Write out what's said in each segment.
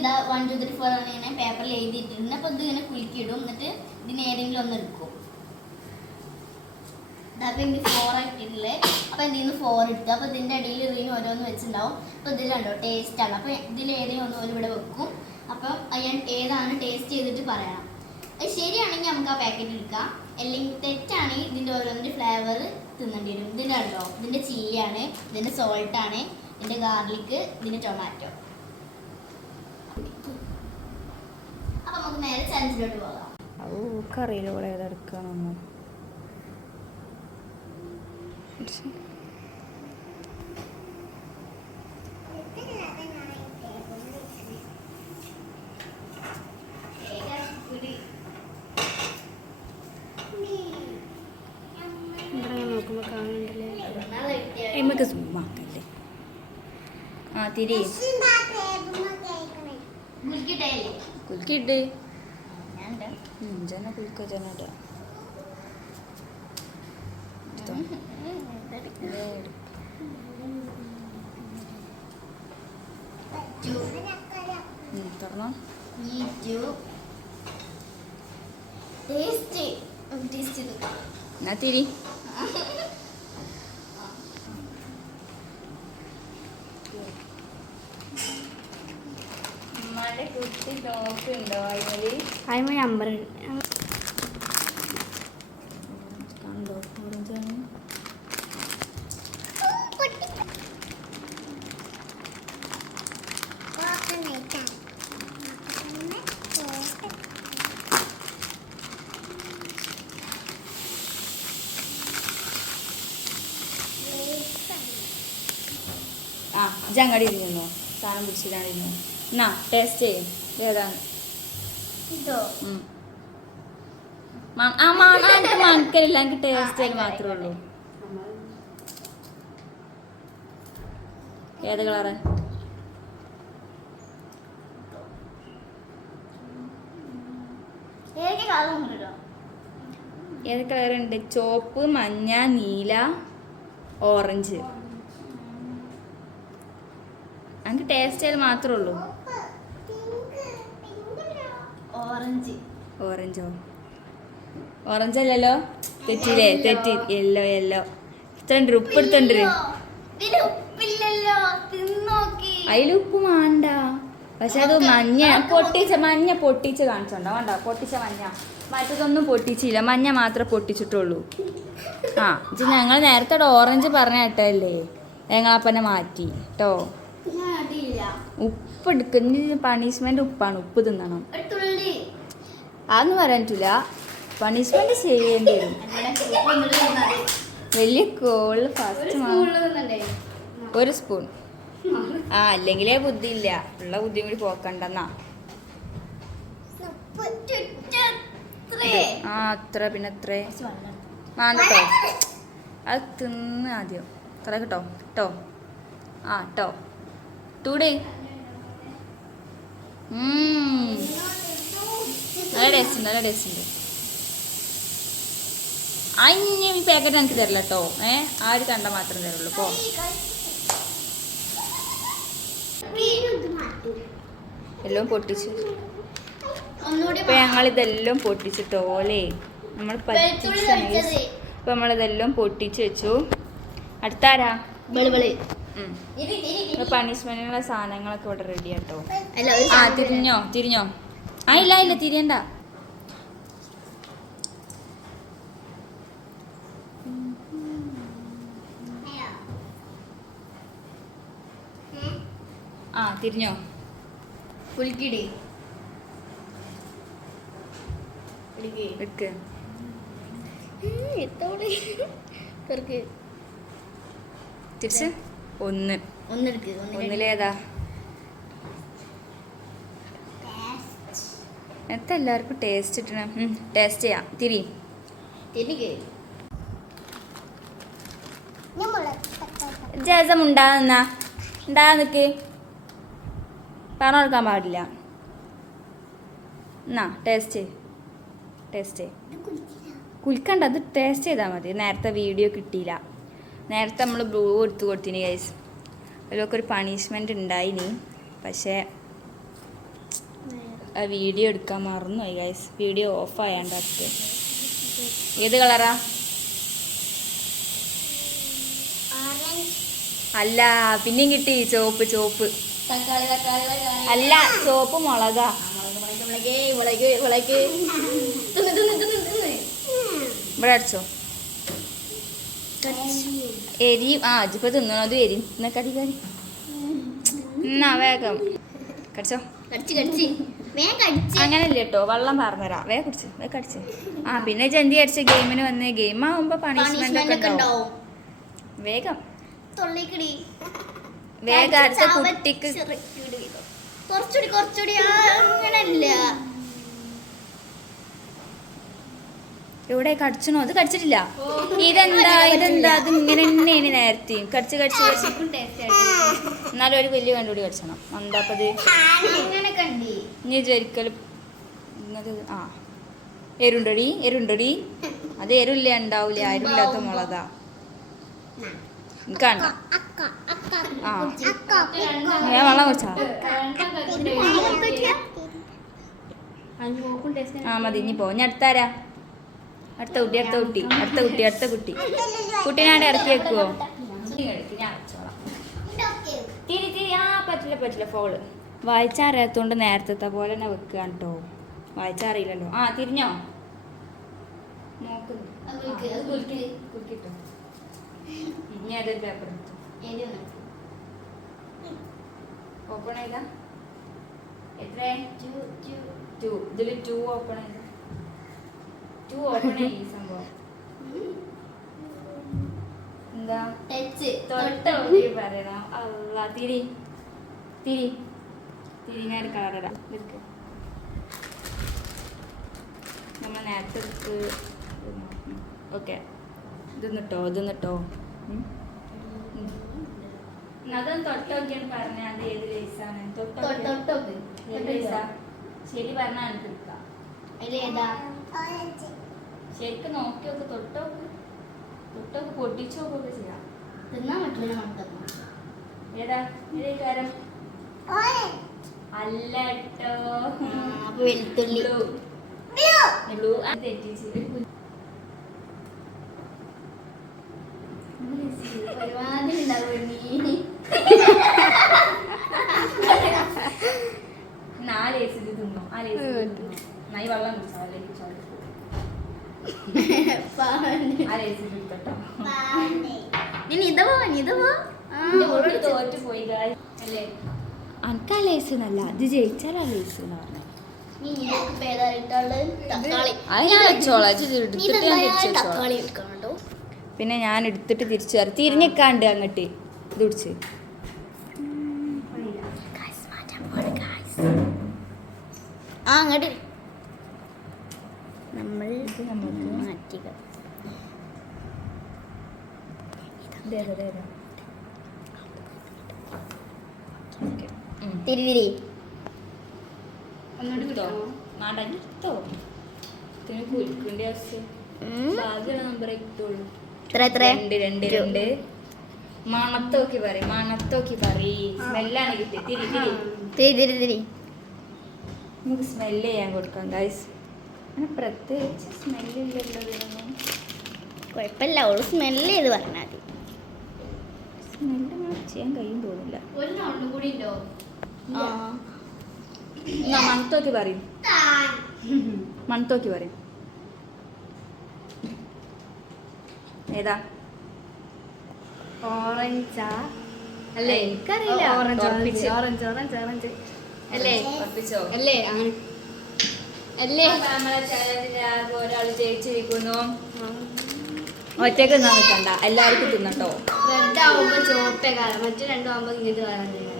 ഇതാ one two three four ഇങ്ങനെ പേപ്പറിൽ എഴുതിയിട്ടുണ്ട്. അപ്പോൾ ഇത് ഇങ്ങനെ കുലുക്കിയിടും. എന്നിട്ട് ഇതിന് ഏതെങ്കിലും ഒന്ന് എടുക്കും. ഇതാകുമ്പോൾ എനിക്ക് ഫോർ ആക്കിയിട്ടില്ലേ അപ്പോൾ ഇതിൽ നിന്ന് ഫോർ എടുത്തു? അപ്പോൾ ഇതിന്റെ അടിയിൽ ഇതിന് ഓരോന്ന് വെച്ചിട്ടുണ്ടാവും. അപ്പോൾ ഇതിലുണ്ടോ ടേസ്റ്റ് ആണ്. അപ്പോൾ ഇതിൽ ഏതെങ്കിലും ഒന്ന് ഒരു ഇവിടെ വെക്കും. അപ്പം ഞാൻ ഏതാണ് ടേസ്റ്റ് ചെയ്തിട്ട് പറയണം. അത് ശരിയാണെങ്കിൽ നമുക്ക് ആ പാക്കറ്റ് എടുക്കാം. അല്ലെങ്കിൽ തെറ്റാണെങ്കിൽ ഇതിന്റെ ഓരോന്നിന്റെ ഫ്ലേവർ തിന്നേണ്ടി വരും. ഇതിന്റെ ഉണ്ടോ ഇതിന്റെ ചില്ലിയാണ് ഇതിന്റെ സോൾട്ടാണ് ഇതിന്റെ ഗാർലിക് ഇതിന്റെ ടൊമാറ്റോ അപ്പം ഓ അറിയില്ല ഇവിടെ ഏതെടുക്കാന്നൊന്നും നോക്കുമ്പോൾ കാണണ്ടല്ലേ എമ്മക്ക് സുമ്മാക്കല്ലേ ആ തിരി. കുലുക്കിട്ട് ഞാൻ ജന കുലുക്ക ജന ഇടാ. എടുത്തോ. ദേ എടു. ഉം, തുറന്നോ ടേസ്റ്റ് ടേസ്റ്റ് ചെയ്ത് എന്നാ തിരി ഉമ്മാന്റെ കുട്ടി നോക്കുണ്ടോ അതിൽ അതിന് നമ്പർ കണ്ടോ ആ ജങ്ങടി ഇരുന്നോ? സാധനം പിടിച്ചിട്ടാണ് ഇരുന്നു? എന്നാ ടേസ്റ്റ് ചെയ്യും. ഏതാണ്? ഇതോ? ആ മണം എനിക്ക് മണക്കലില്ല എനിക്ക് ടേസ്റ്റ് മാത്രമേ ഉള്ളൂ. ഏത് കളറ്? ഏത് കളർ ഉണ്ട് ചോപ്പ് മഞ്ഞ നീല ഓറഞ്ച്. എനിക്ക് ടേസ്റ്റ് മാത്രമേ ഉള്ളൂ. ഓറഞ്ച്. ഓറഞ്ചോ? അല്ലല്ലോ തെറ്റില്ലേ തെറ്റി. Yellow yellow. ഇത്ര ഉപ്പ് എടുത്തോണ്ട് അതിൽ ഉപ്പ് വേണ്ട പക്ഷെ അത് മഞ്ഞ പൊട്ടിച്ച മഞ്ഞ പൊട്ടിച്ച് കാണിച്ചോണ്ടോ. വേണ്ട പൊട്ടിച്ച മഞ്ഞ. മറ്റതൊന്നും പൊട്ടിച്ചില്ല. മഞ്ഞ മാത്രമേ പൊട്ടിച്ചിട്ടുള്ളൂ. ആ ഇത് ഞങ്ങൾ നേരത്തെ ഓറഞ്ച് പറഞ്ഞ കേട്ടല്ലേ ഞങ്ങളപ്പനെ മാറ്റി. കേട്ടോ ഉപ്പ് എടുക്കുന്ന പണിഷ്മെന്റ് ഉപ്പാണ്. ഉപ്പ് തിന്നണം. അതൊന്നും പറയാൻ പറ്റില്ല പണിഷ്മെന്റ് ചെയ്യേണ്ടി വരും. വലിയ കോൾ ഫസ്റ്റ് ഒരു സ്പൂൺ ആ അല്ലെങ്കിലേ ബുദ്ധി ഇല്ല ഉള്ള ബുദ്ധിയും കൂടി പോക്കണ്ടെന്നാ. ആ അത്ര പിന്നെ അത്രേ. കുറച്ച് വെള്ളം. വേണ്ട കേട്ടോ അത് തിന്ന് ആദ്യം. അത്ര കേട്ടോ കേട്ടോ ആ കേട്ടോ ടൂഡേ നല്ല ടേസ്റ്റ് ഉണ്ട് നല്ല ടേസ്റ്റ് ഉണ്ട്. അഞ്ഞ ഈ പാക്കറ്റ് എനിക്ക് തരില്ല കേട്ടോ ഏ ആര് കണ്ട മാത്രം തരുള്ളൂ പോ. എല്ലാം പൊട്ടിച്ച്. ഇപ്പൊ ഞങ്ങൾ ഇതെല്ലാം പൊട്ടിച്ചിട്ടോലേ നമ്മൾ പറ്റിച്ച്. ഇപ്പൊ നമ്മളിതെല്ലാം പൊട്ടിച്ച് വെച്ചു. അടുത്താരാ? പണിഷ്മെന്റിനുള്ള സാധനങ്ങളൊക്കെ ഇവിടെ റെഡി ആട്ടോ ആ തിരിഞ്ഞോ തിരിഞ്ഞോ. ആ ഇല്ല ഇല്ല തിരിയണ്ട. ആ തിരിഞ്ഞോ? പുൽക്കിടി. തിരിച്ച് ഒന്ന്. ഒന്നിലേതാ? എത്ര എല്ലാവർക്കും ടേസ്റ്റ് ഇട്ടണം ടേസ്റ്റ് ചെയ്യാം. തിരി. ജസം ഉണ്ടാകുന്ന ഉണ്ടാകാൻ നിൽക്ക് പറഞ്ഞു കൊടുക്കാൻ പാടില്ല. എന്നാ ടേസ്റ്റ് ടേസ്റ്റ് കുലിക്കണ്ട അത് ടേസ്റ്റ് ചെയ്താൽ മതി. നേരത്തെ വീഡിയോ കിട്ടിയില്ല. നേരത്തെ നമ്മൾ ബ്ലൂ എടുത്ത് കൊടുത്തിന് ഗൈസ് അതിലൊക്കെ ഒരു പണിഷ്മെന്റ് ഉണ്ടായിനി. പക്ഷേ വീഡിയോ എടുക്കാൻ മറന്നുപോയി ഗൈസ് വീഡിയോ ഓഫ് ആയാണ്ട് അത് ഏത് കളറാ അല്ല പിന്നെയും കിട്ടി. ചോപ്പ് ചോപ്പ് അല്ല ചോപ്പ് മുളകാ. ഇവിടെ അടിച്ചോ? എരി ആ ഇപ്പൊ തിന്നണത് എരി. എന്നാ കടി കടി. എന്നാ വേഗം. കടിച്ച്? കടിച്ചു കടിച്ച്. അങ്ങനല്ല കേട്ടോ വെള്ളം പറഞ്ഞുതരാം വേഗം കുടിച്ച് വേഗം കടിച്ച്. ആ പിന്നെ ജന്തി അടിച്ച ഗെയിമിന് വന്ന് ഗെയിം ആവുമ്പോ പണിഷ്മെന്റ് ഒക്കെ ഉണ്ടാവും. വേഗം. വേഗം അടുത്ത കുട്ടിക്ക് കുറച്ചുകൂടി കുറച്ചുകൂടി. അങ്ങനല്ല. എവിടെ കടിച്ചണോ? അത് കടിച്ചിട്ടില്ല. ഇതെന്താ? ഇതെന്താ? അത് ഇങ്ങനെ തന്നെയാണ് നേരത്തെയും കടിച്ച് കടിച്ച് കടിച്ച്. എന്നാലും ഒരു വലിയ കണ്ടുപിടി കടിച്ചണം എന്താപ്പത് ഇനി ജരിക്കലും ആ. എരുണ്ടടി എരുണ്ടടി. അത് എരുല്ല ഉണ്ടാവൂല? എരുല്ലാത്ത മുളകാ ആ. മതി. ഇനി പോ. ഞാൻ അടുത്താരാ അടുത്ത കുട്ടി അടുത്ത കുട്ടി അടുത്ത കുട്ടി അടുത്ത കുട്ടി. കുട്ടീനാടെ ഇറക്കി വെക്കുവോ വെച്ചോളാം തിരി തിരി ആ പറ്റില്ല പറ്റില്ല ഫോൾ വായിച്ചറിയാത്തോണ്ട് നേരത്തെ പോലെ തന്നെ വെക്കുക കേട്ടോ വായിച്ചറിയില്ലല്ലോ ആ തിരിഞ്ഞോ? ഇനി പേപ്പർ ഓപ്പൺ ചെയ്താ? എത്ര? Two, two. ടു ഇതിൽ ടു ഓപ്പൺ ചെയ്ത. ടു ഓപ്പൺ ചെയ്യും ഈ സംഭവം. എന്താ? ടച്ച് തൊട്ട് പറയണം. അല്ല തിരി. തിരി. തിരി ഞാൻ ഒരു കളർ ഇടാം. ഇരിക്ക്. നമ്മൾ നേരത്തെ ഓക്കെ. ഇത് നിട്ടോ ഇത് നിട്ടോ അതൊന്ന് തൊട്ട് നോക്കിയാണ് പറഞ്ഞ അത് ഏത് ലേസാണ് ശരി പറഞ്ഞാണ് എടുക്കാം. ശരിക്കും നോക്കി നോക്ക്. തൊട്ടോക്ക് തൊട്ടോക്ക് പൊട്ടിച്ചോക്കൊക്കെ ചെയ്യാം. തിന്നാൻ പറ്റില്ല ഏതാ? ഇതേ കാരം. അല്ല ട്ടോ അപ്പൊ വെളുത്തുള്ളി. ബ്ലൂ. അത് തെറ്റിച്ച് ഒരുമാതിരി ഉണ്ടാവും നീ നാല് ഏസ് ഇത് തിന്നോ? ആ ലേസ് തിന്നോ? നായി വെള്ളം കുടിച്ചോ? അല്ലെങ്കിൽ എടുക്കട്ടോ ഇനി ഇതവോ ഇതവോ തോറ്റു പോയി. അല്ലേ? അനക്ക് ആ ലേസ് എന്നല്ല അത് ജയിച്ചാൽ ആ ലേസ് എന്ന് പറഞ്ഞു. അത് ഞാൻ വെച്ചോളാം. ഇത് നീ എടുത്തിട്ട് ഞാൻ ഇതെന്തായാലും തിരിച്ചു വെച്ചോളാം. പിന്നെ ഞാൻ എടുത്തിട്ട് തിരിച്ചു വരാം. തിരിഞ്ഞിക്കാണ്ട് അങ്ങട്ട്. ഇത് പിടിച്ച്. ആ അങ്ങോട്ട് നമ്മൾ ഇത് നമുക്ക് മാറ്റിക ഇതേതാ, ഇതേതാ? Okay. ഉം. തിരി തിരി എടുത്തോ? വേണ്ട, ഇനി എടുത്തോ. ഇതിന് കുലുക്കിന്റെ ആവശ്യം. ഭാഗ്യമുള്ള നമ്പറേ കിട്ടുള്ളൂ. എത്ര എത്ര രണ്ട് രണ്ട് രണ്ട് മണത്തോക്കി പറയും മണത്തോക്കി പറയും. സ്മെല്ലാണ് കിട്ടി തിരി തിരി. തിരി തിരി തിരി. നമുക്ക് സ്മെല്ല് ചെയ്യാൻ കൊടുക്കാം ഗൈസ് അങ്ങനെ പ്രത്യേകിച്ച് സ്മെല്ലില്ലല്ലോ ഇതിനൊന്നും. കുഴപ്പമില്ല സ്മെല്ല് ചെയ്ത് പറഞ്ഞാൽ മതി. സ്മെല്ല് ചെയ്യാൻ കഴിയും തോന്നില്ല ഒരു റൗണ്ട് കൂടി ഉണ്ടോ? മണത്തോക്കി പറയും. മണത്തോക്കി പറയും. ഏതാ? ഓറഞ്ചാ? അല്ലേ? എനിക്കറിയില്ല. Orange orange orange orange orange. അല്ലേ? അല്ലേ? അങ്ങനെ. അല്ലേ? നമ്മളെ ഒരാൾ ജയിച്ചിരിക്കുന്നു. ഒറ്റയ്ക്ക് നോക്കണ്ട. നിൽക്കണ്ട എല്ലാവർക്കും തിന്നട്ടോ. റെഡ് ആവുമ്പോ ചോപ്പേ കാരണം മറ്റു രണ്ടും ആവുമ്പോ ഇങ്ങോട്ട് കാരണം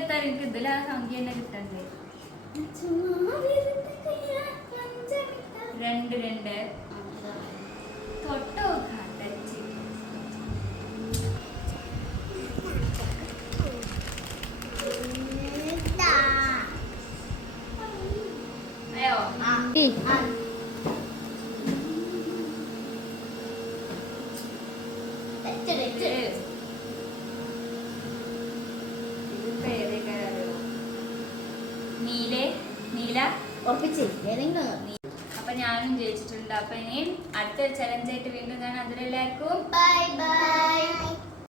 എത്താൻ എനിക്ക് ഇതിലാ സംഖ്യ തന്നെ കിട്ടണ്ടേ? രണ്ട് രണ്ട് തൊട്ടോ ടച്ച് അയ്യോ ഇതിപ്പോ ഏതൊക്കെ അറിയോ നീലേ നീല ഉറപ്പിച്ചേ ഏതെങ്കിലും ഒന്ന്. അപ്പൊ ഞാനും ജയിച്ചിട്ടുണ്ട്. അപ്പൊ ഇനിയും അടുത്ത ചലഞ്ച് ആയിട്ട് വീണ്ടും ഞാൻ അതിലെല്ലാവർക്കും ബൈ ബൈ